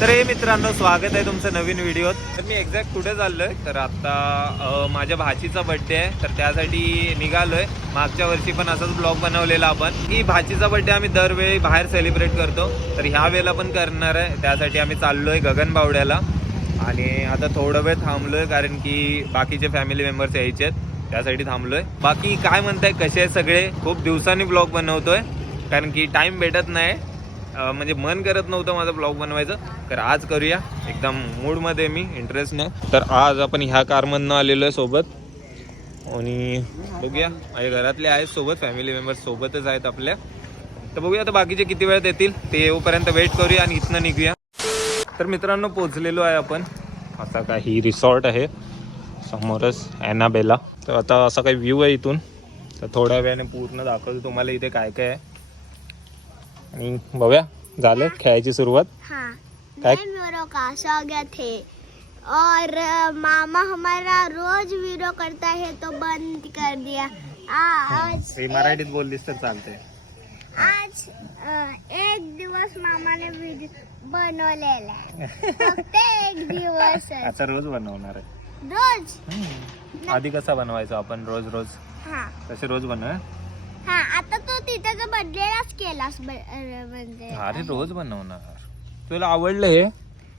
तर हे मित्रांनो स्वागत आहे तुमचं नवीन व्हिडिओत. तर मी एक्झॅक्ट कुठे चाललोय? तर आता माझ्या भाचीचा बर्थडे आहे. तर त्यासाठी निघालोय. मागच्या वर्षी पण असाच ब्लॉग बनवलेला आपण. की भाचीचा बर्थडे आम्ही दरवेळी बाहेर सेलिब्रेट करतो. तर ह्या वेळेला पण करणार आहे. त्यासाठी आम्ही चाललोय गगनबावड्याला आणि आता थोडं वेळ थांबलोय कारण की बाकीचे फॅमिली मेंबर्स यायचे आहेत. त्यासाठी थांबलोय. बाकी काय म्हणताय कसे आहे सगळे? खूप दिवसांनी ब्लॉग बनवतोय. कारण की टाइम भेटत नाही. म्हणजे मन करत नव्हतं माझं ब्लॉग बनवायचं. तर आज करूया. एकदम मूडमध्ये मी इंटरेस्ट नाही तर आज आपण ह्या कारमधनं आलेलो आहे सोबत. आणि बघूया. माझ्या घरातले आहेत सोबत फॅमिली मेंबर्स सोबतच आहेत आपल्या. तर बघूया आता बाकीचे किती वेळात येतील ते येऊपर्यंत वेट करूया आणि इथनं निघूया. तर मित्रांनो पोचलेलो आहे आपण. असा काही रिसॉर्ट आहे. समोरच ॲनाबेला तर आता असा काही व्ह्यू आहे इथून. तर थोड्या वेळाने पूर्ण दाखवतो तुम्हाला इथे काय काय आहे. आणि बघूया झालं खेळायची सुरुवात. हाँ. काय? मैं मेरे का स्वागत है और अ, मामा हमारा रोज वीडियो करता है तो बंद कर दिया। आ, आज हे मराठीत बोललीस तर चालतंय. आज अ, एक दिवस मामाने वीडियो बनवलेला आहे. फक्त एक दिवस आता रोज बनवणार आहे. रोज? आधी कसा बनवायचा आपण रोज रोज? हा. तसे रोज बनव हा आता तर केलास ब- म्हणजे अरे रोज बनवणार. तुला आवडलं हे?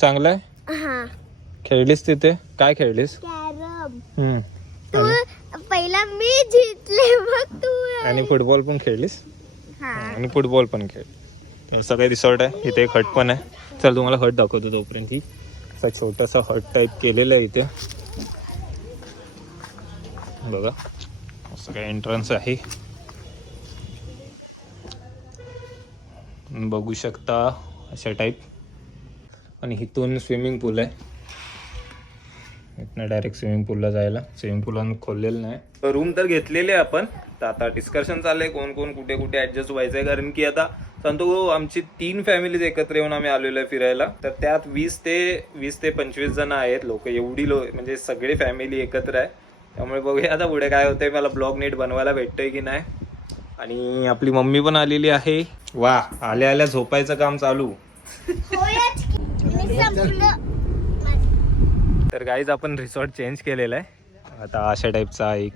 चांगलं आहे? हा. खेळलीस तिथे? काय खेळलीस? कॅरम. हम्म. तू पहिला मी जिंकले मग तू आणि फुटबॉल पण खेळलीस? हा. आणि फुटबॉल पण खेळ. काही रिसॉर्ट आहे इथे एक हट पण आहे. चल तुम्हाला हट दाखवतो तोपर्यंत ही. असा छोटासा हट टाईप केलेलं आहे इथे. बघा. असं काही एंट्रन्स आहे. बघू शकता अशा टाईप आणि इथून स्विमिंग पूल आहे. इथनं डायरेक्ट स्विमिंग पूलला जायला. स्विमिंग पूल खोललेलं नाही. रूम तर घेतलेले आहे आपण. तर आता डिस्कशन चाललंय कोण कोण कुठे कुठे ऍडजस्ट आहे कारण की आता सांगतो आमची तीन फॅमिलीज एकत्र येऊन आम्ही आलेलो आहे फिरायला. तर त्यात वीस ते वीस ते पंचवीस जण आहेत. लोक एवढी लो म्हणजे सगळे फॅमिली एकत्र आहे. त्यामुळे बघूया आता पुढे काय होतंय. मला ब्लॉग नीट बनवायला भेटतंय की नाही. आणि आपली मम्मी पण आलेली आहे. वा आल्या आल्या झोपायचं काम चालू. तर गाईज आपण रिसॉर्ट चेंज केलेला आहे. आता अशा टाईपचा एक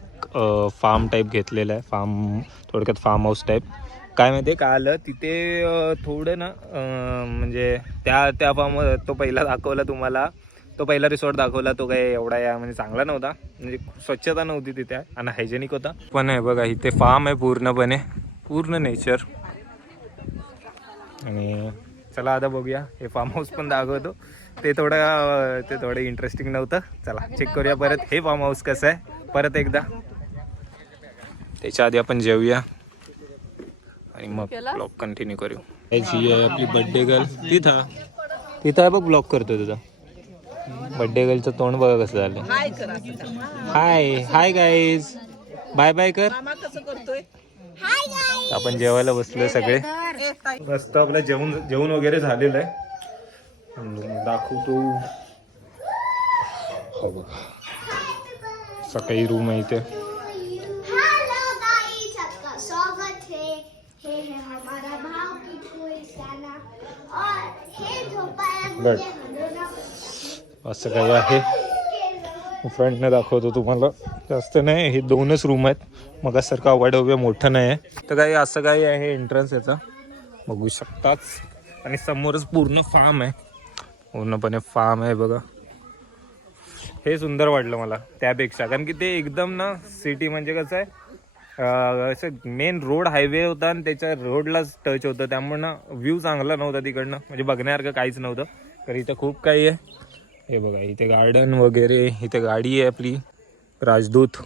फार्म टाईप घेतलेला आहे. फार्म थोडक्यात फार्म हाऊस टाईप काय माहिती आहे का आलं तिथे थोडं ना म्हणजे त्या त्या फार्म तो पहिला दाखवला तुम्हाला. तो पहिला रिसॉर्ट दाखवला तो काही एवढा या म्हणजे चांगला नव्हता. म्हणजे स्वच्छता नव्हती तिथे आणि हायजेनिक होता. पण आहे बघा इथे फार्म आहे पूर्णपणे पूर्ण नेचर आणि चला आता बघूया हे फार्म हाऊस पण दाखवतो. ते थोडं ते थोडं इंटरेस्टिंग नव्हतं. चला चेक करूया परत. हे फार्म हाऊस कसं आहे? परत एकदा. त्याच्या आधी आपण जेवूया. आणि मग ब्लॉग कंटिन्यू करू. आहे आपली बर्थडे गर्ल तिथं. तिथं आहे बघ ब्लॉग करतो तुझा. बर्थडे गर्लचं तोंड बघा कसं झालं. Hi. Hi hi guys bye bye कर. मामा कसं करतोय? आपण जेवायला बसलोय सगळे. मस्त आपलं जेवण जेवण वगैरे झालेलं आहे. दाखवतो. हो बघा. सकाळी रूम आहे इथे. हेलो असं काही आहे. फ्रंटने दाखवतो तुम्हाला. जास्त नाही हे दोनच रूम आहेत. मग सारखं अवाढव्य मोठं नाही आहे. तर काही असं काही आहे एंट्रन्स याचा. बघू शकताच. आणि समोरच पूर्ण फार्म आहे. पूर्णपणे फार्म आहे बघा. हे सुंदर वाटलं मला त्यापेक्षा. कारण की ते एकदम ना सिटी म्हणजे कसं आहे असं मेन रोड हायवे होता आणि त्याच्या रोडलाच टच होतं. त्यामुळे ना व्ह्यू चांगला नव्हता तिकडनं. म्हणजे बघण्यासारखं काहीच नव्हतं. तर इथं खूप काही आहे. हे बघा इथे गार्डन वगैरे इथे गाडी आहे आपली राजदूत.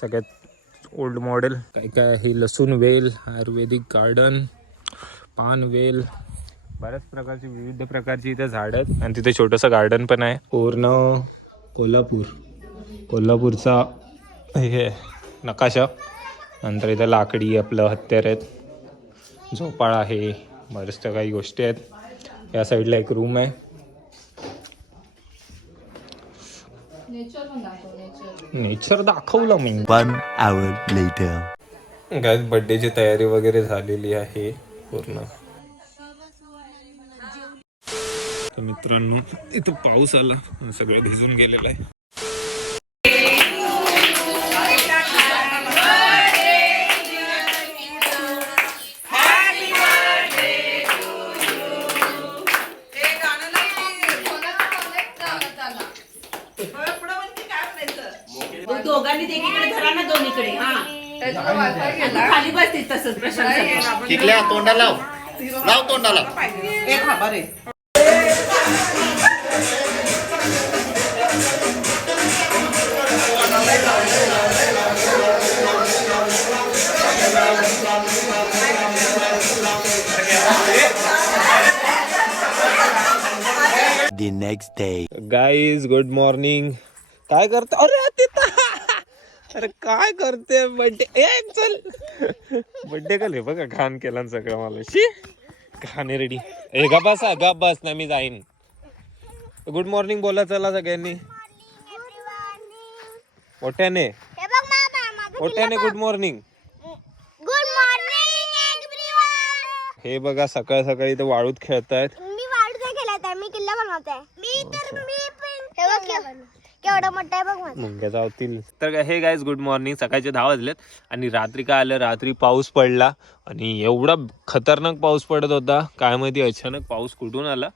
सगळ्यात ओल्ड मॉडेल काय काय आहे? लसूण वेल आयुर्वेदिक गार्डन पान वेल. बऱ्याच प्रकारची विविध प्रकारची इथे झाड आहेत. आणि तिथे छोटंसं गार्डन पण आहे. पूर्ण कोल्हापूर. कोल्हापूरचा हे आहे, नकाशा. नंतर इथं लाकडी आपलं हत्यार आहेत. झोपाळ आहे. बऱ्याचशा काही गोष्टी आहेत. या साईडला एक रूम आहे. नेचर दाखवलं मी One hour later. काय बर्थडेची तयारी वगैरे झालेली आहे पूर्ण. तर मित्रांनो इथं पाऊस आला. आणि सगळं भिजून गेलेलं आहे. प्रशांत टिकल्या तोंडा लाव. लाव तोंडाला. एक हा बरे. The next day. Guys good morning काय करते? अरे तिथं अरे काय करते? बड्डे ए चल. बड्डे का लय बघा घाण केला सगळं मला. शी. घाणे रेडी ए गा बसा गा बस ना मी जाईन. गुड मॉर्निंग बोला चला सगळ्यांनी. मोठ्याने हे बघ मामा माझं मोठ्याने good morning good morning everyone हे बघा सकाळ सकाळी इथं वाळूत खेळतायत. मी काय केला आहे मी किल्ला बनवते मी तर मी पण हे बघ केवढा मोठा आहे बघ माझा. मुंग्या जावतील तर हे गाईज गुड मॉर्निंग सकाळचे दहा वाजलेत आणि रात्री काय आलं? रात्री पाऊस पडला आणि एवढा खतरनाक पाऊस पडत होता. काय माहिती अचानक पाऊस कुठून आला?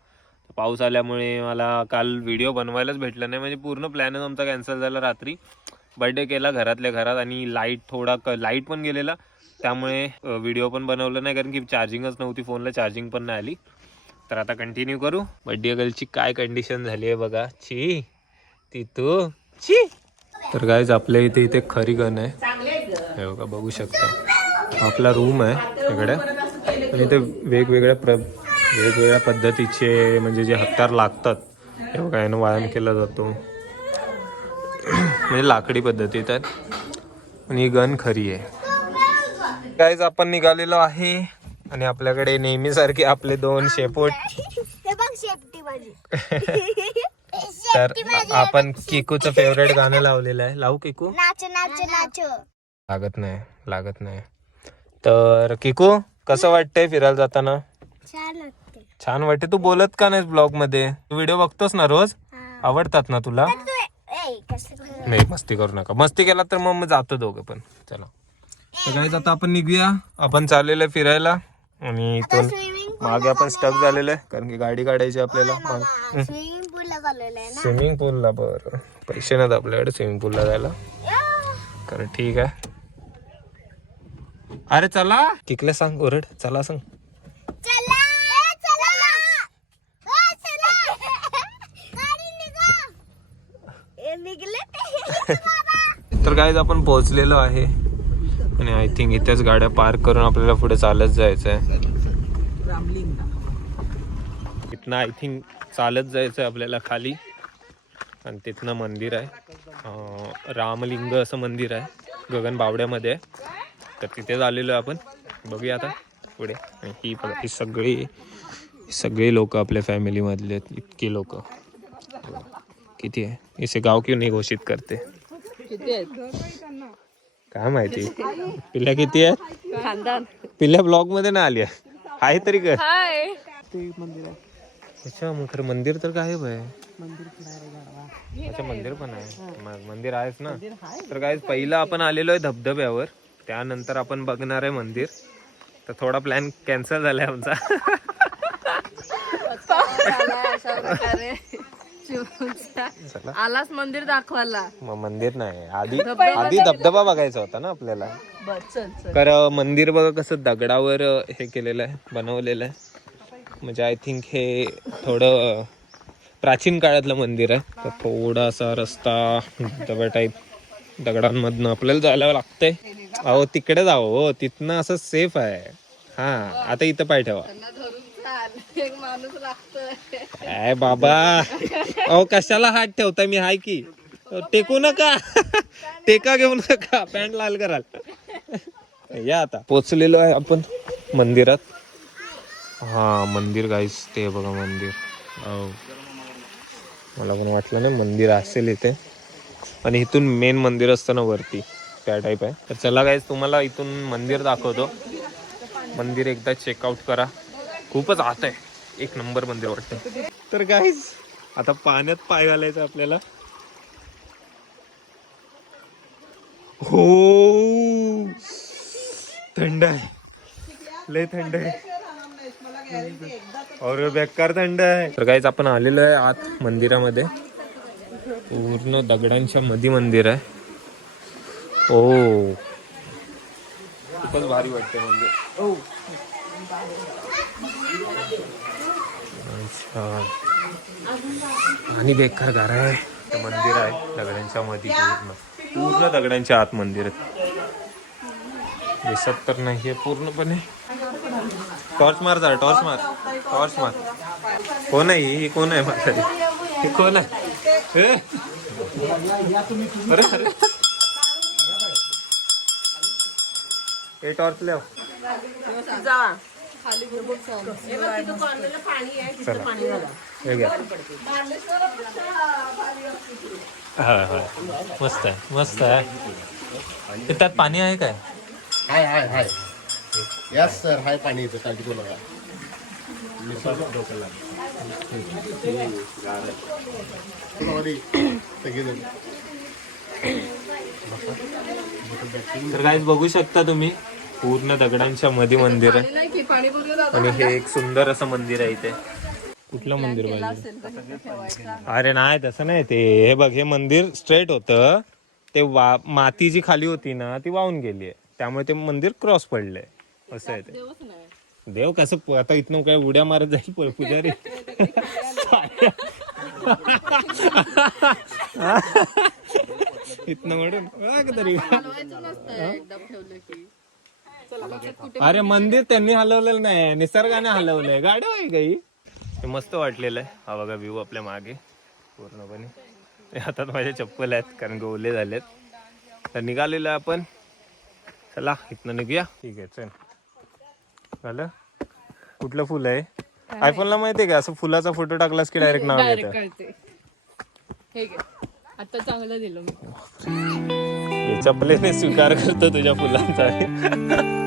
पाऊस आल्यामुळे मला काल व्हिडिओ बनवायलाच भेटला नाही. म्हणजे पूर्ण प्लॅनच आमचा कॅन्सल झाला रात्री. बर्थडे केला घरातल्या घरात आणि लाइट थोडा क लाइट पण गेलेला. त्यामुळे व्हिडिओ पण बनवलं नाही कारण की चार्जिंगच नव्हती. फोनला चार्जिंग पण नाही आली. तर आता कंटिन्यू करू. बड्डे गर्लची काय कंडिशन झाली आहे बघा. छी. ती तू छी तर गायज आपल्या इथे इथे खरी गण आहे. हे बघा बघू शकता. आपला रूम आहे इकडे. आणि इथे वेगवेगळ्या प्र वेगवेगळ्या पद्धतीचे म्हणजे जे हत्यार लागतात. हे बघा यानं व्यायाम केला जातो. म्हणजे लाकडी पद्धतीत आहेत. आणि ही गन खरी आहे. गायज आपण निघालेलो आहे. आणि आपल्याकडे नेहमीसारखे आपले दोन शेपूट. हे बघ शेपटी तर आपण किकूचं फेवरेट गाणं लावलेलं आहे. लावू किकू? नाच नाच नाच. लागत नाही लागत नाही. तर किकू कसं वाटतंय फिरायला जाताना? छान वाटते छान वाटते तू बोलत का नाही ब्लॉगमध्ये तू व्हिडिओ बघतोस ना रोज. आवडतात ना तुला? नाही मस्ती करू नका. मस्ती केला तर मग जातो दोघं पण. चला. तर काहीच आता आपण निघूया. आपण चाललेलं फिरायला. आणि इथून मागे आपण स्टक झालेलं आहे कारण की गाडी काढायची आपल्याला. मग स्विमिंग पूल ला चाललेलं आहे ना? स्विमिंग पूलला बरं. पैसे नाहीत आपल्याकडे स्विमिंग पूलला जायला. कारण ठीक आहे. अरे चला. किकले सांग ओरड. चला सांग. चला. ए, चला. ए, चला. गाडी निघा. ए, निघले तर काय आपण पोहोचलेलो आहे. आणि आय थिंक इथेच गाड्या पार्क करून आपल्याला पुढे चालत जायचं आहे रामलिंग. इथनं आय थिंक चालत जायचं आहे आपल्याला खाली. आणि तिथनं मंदिर आहे. अं, रामलिंग असं मंदिर आहे. गगन बावड्यामध्ये आहे. तर तिथे आलेलो आहे आपण. बघूया आता पुढे. आणि ही बघा ही सगळी सगळे लोक आपल्या फॅमिलीमधले आहेत इतकी लोक. किती आहे? इसे गाव क्यों नाही घोषित करते? काय माहिती? पिल्ल्या किती आहेत? पिल्ल्या ब्लॉगमध्ये ना आली आहे. आहे तरी कर. अच्छा मग खरं मंदिर तर काय आहे. अच्छा मंदिर पण आहे. मग मंदिर आहेच ना? तर काय पहिलं आपण आलेलो आहे धबधब्यावर. त्यानंतर आपण बघणार आहे मंदिर. तर थोडा प्लॅन कॅन्सल झालाय आमचा. आलाच मंदिर दाखवायला. मग मंदिर नाही आधी आधी धबधबा बघायचा होता ना आपल्याला. बर चल चल. तर मंदिर बघा कसं दगडावर हे केलेलं आहे बनवलेलं आहे. म्हणजे आय थिंक हे थोडं प्राचीन काळातलं मंदिर आहे. तर थोडासा रस्ता दगड टाईप दगडांमधनं आपल्याला जायला लागतंय. अहो तिकडे जावं हो. तिथनं असं सेफ आहे. हा आता इथं पाय ठेवा. काय बाबा. अहो कशाला हात ठेवता मी हाय की. टेकू नका. टेका घेऊ नका. पॅन्ट लाल कराल. या आता. पोचलेलो आहे आपण मंदिरात. हा मंदिर गाईस ते बघा मंदिर. अहो. मला पण वाटलं नाही मंदिर असेल इथे. आणि इथून मेन मंदिर असतं ना वरती त्या टाईप आहे. तर चला गाईस तुम्हाला इथून मंदिर दाखवतो. मंदिर एकदा चेकआउट करा. खूपच आत आहे एक नंबर मंदिर वाटतं. तर काहीच आता पाण्यात पाय घालायचा आपल्याला. हो थंड आहे. लय थंड आहे. और बेकार थंड आहे. तर काहीच आपण आलेलो आहे आत मंदिरामध्ये. पूर्ण दगडांच्या मधी मंदिर आहे. ओ. खूपच भारी वाटते मंदिर. अच्छा. आणि बेकार घर आहे. ते मंदिर आहे दगडांच्या मध्ये पूर्ण. पूर्ण दगडांच्या आत मंदिर आहे. दिसत तर नाही पूर्णपणे. टॉर्च मार जरा टॉर्च मार टॉर्च मार. कोण आहे ही? ही कोण आहे म्हातारी ही कोण आहे? अरे अरे. हे टॉर्च लिहा चला. हे हा हा मस्त आहे मस्त आहे. ते त्यात पाणी आहे काय? हाय हाय हाय. यस सर हाय पाणी येतं काळजी करू नका तर काहीच बघू शकता तुम्ही पूर्ण दगडांच्या मध्ये मंदिर. आहे आणि हे एक सुंदर असं मंदिर आहे इथे. कुठलं मंदिर पाहिजे? अरे नाही तसं नाही ते. हे बघ हे मंदिर स्ट्रेट होतं. ते वा माती जी खाली होती ना ती वाहून गेली आहे. त्यामुळे ते मंदिर क्रॉस पडलंय. असं आहे ते. देव कसं प- आता इथनं काय उड्या मारत जाईल प- पुजारी? इथनं म्हणून बघ तरी. अरे मंदिर त्यांनी हलवलेलं नाही निसर्गाने हलवलंय. गाडी आहे काही? हे मस्त वाटलेलं आहे. हा बघा व्ह्यू आपल्या मागे. पूर्णपणे. हे हातात माझ्या चप्पल आहेत कारण की ओले झालेत. तर निघालेलो आपण. चला इथनं निघूया. ठीक आहे चल. झालं? कुठलं फुल आहे? आयफोनला माहिती आहे का? असं फुलाचा फोटो टाकलास की डायरेक्ट नाव येतं. कळते हे घे. आता चांगलं दिलं मी. हे चपलेने स्वीकार करतो तुझ्या फुलांचा.